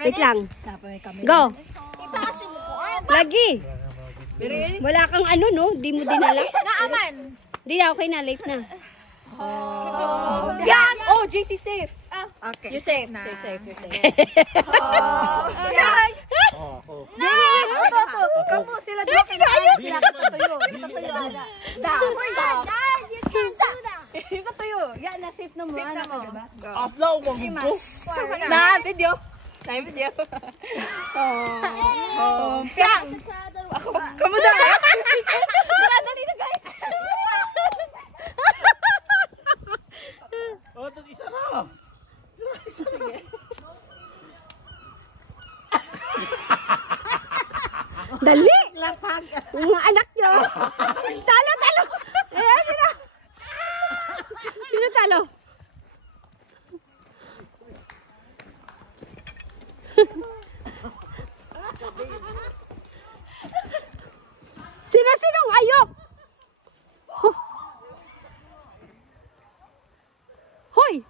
Wait lang. Go. Lagi. Wala kang ano, no? Di mo dinala. Naaman. Di na, okay na. Late na. Yan! Oh, JC safe. Okay. You safe. Na. You're safe. You're safe. Yan! Kamu sila dito. Sino ayun? Tatuyo. Tatuyo. Tatuyo. Yan, na safe na mo. Safe na mo. Go. Upload mo mo. Sama na. Na, video. Na, video. Piang! Kamu na! Dali na, guys. Oh, ito isa na. Dali! Mga anak nyo! Talo, talo! Ayan, sino? Sino talo? Sino-sinong ayok? Huh. Hoy!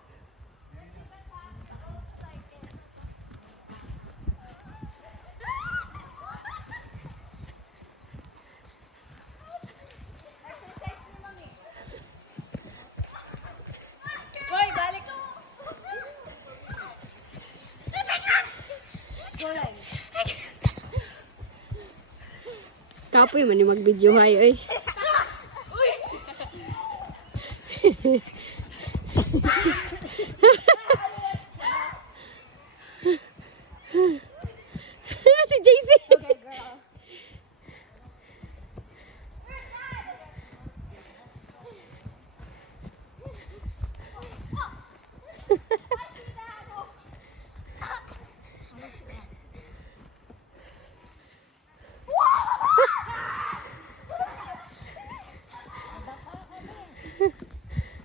Hoy, balik. Kapoy man yung mag-video hay, oy. Si JC. Okay, girl.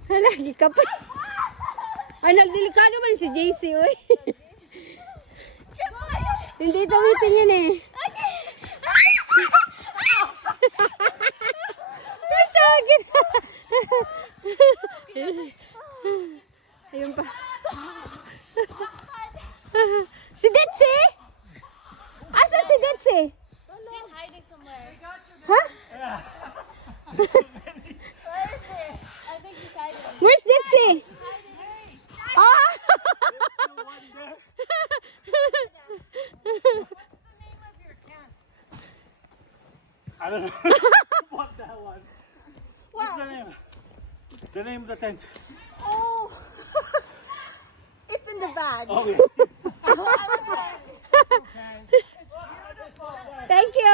Hala, gikapoy. Ano, delikado man si JC, oy. Hindi tamitin yan eh. Masagin. Ayun pa. Si Detsy? Asa si Detsy? She's hiding somewhere. Ha? I think she's hiding. Where's Detsy? Oh! I don't know. What that one? What's the name? The name of the tent. Oh! It's in the bag. Oh, yeah. Thank you.